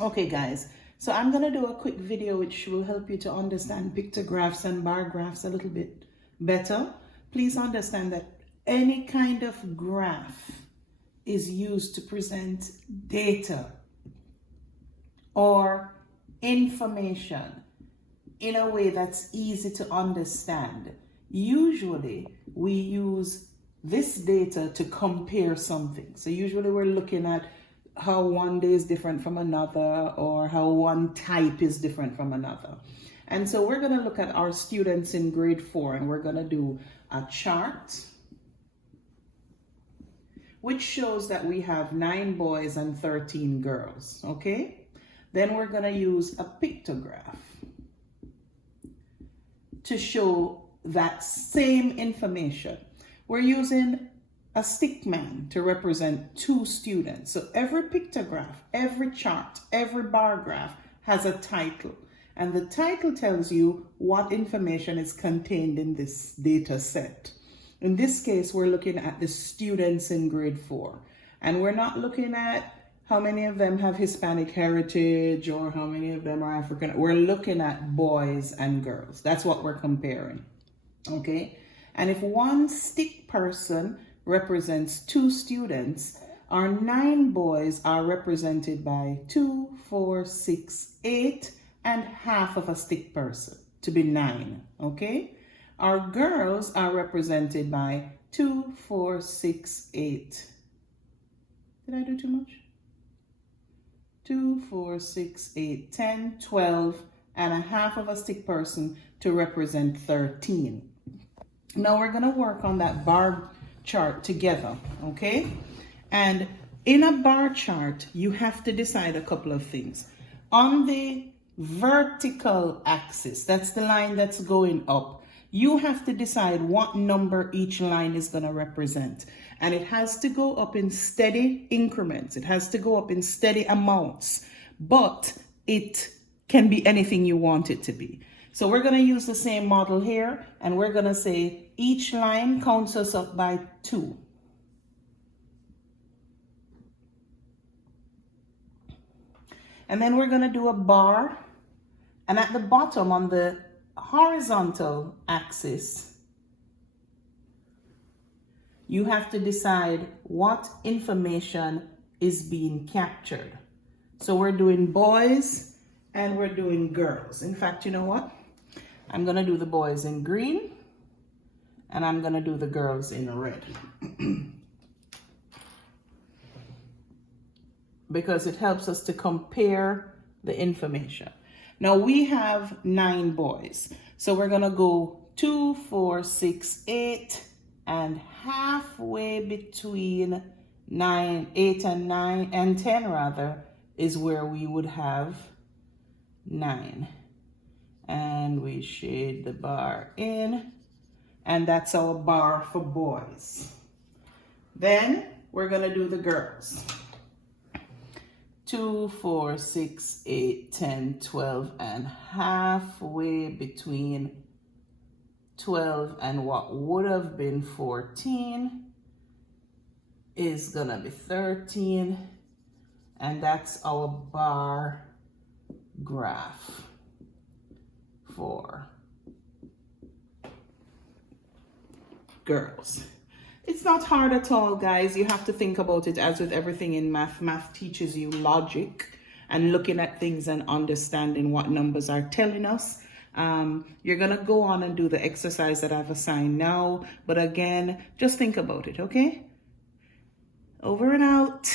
Okay, guys, so I'm going to do a quick video which will help you to understand pictographs and bar graphs a little bit better. Please understand that any kind of graph is used to present data or information in a way that's easy to understand. Usually, we use this data to compare something. So usually we're looking at how one day is different from another, or how one type is different from another. And so we're going to look at our students in grade 4, and we're going to do a chart which shows that we have 9 boys and 13 girls, okay? Then we're going to use a pictograph to show that same information. We're using a stick man to represent 2 students. So every pictograph, every chart, every bar graph has a title. And the title tells you what information is contained in this data set. In this case, we're looking at the students in grade 4. And we're not looking at how many of them have Hispanic heritage or how many of them are African. We're looking at boys and girls. That's what we're comparing. Okay? And if one stick person represents 2 students, our 9 boys are represented by 2, 4, 6, 8, and half of a stick person to be 9. Okay? Our girls are represented by 2, 4, 6, 8. Did I do too much? 2, 4, 6, 8, 10, 12, and a half of a stick person to represent 13. Now we're going to work on that bar chart together, okay? And in a bar chart, you have to decide a couple of things. On the vertical axis, that's the line that's going up, you have to decide what number each line is going to represent. And it has to go up in steady increments. It has to go up in steady amounts. But it can be anything you want it to be. So we're going to use the same model here. And we're going to say each line counts us up by 2. And then we're going to do a bar. And at the bottom on the horizontal axis, you have to decide what information is being captured. So we're doing boys and we're doing girls. In fact, you know what? I'm going to do the boys in green and I'm going to do the girls in red. Because it helps us to compare the information. Now we have 9 boys. So we're going to go 2, 4, 6, 8, and halfway between 8 and 9 and 10 rather is where we would have 9. And we shade the bar in, and that's our bar for boys. Then we're going to do the girls. 2, 4, 6, 8, 10, 12, and halfway between 12 and what would have been 14 is gonna be 13, and that's our bar graph for girls. It's not hard at all, guys. You have to think about it as with everything in math. Math teaches you logic and looking at things and understanding what numbers are telling us. You're going to go on and do the exercise that I've assigned now. But again, just think about it, okay? Over and out.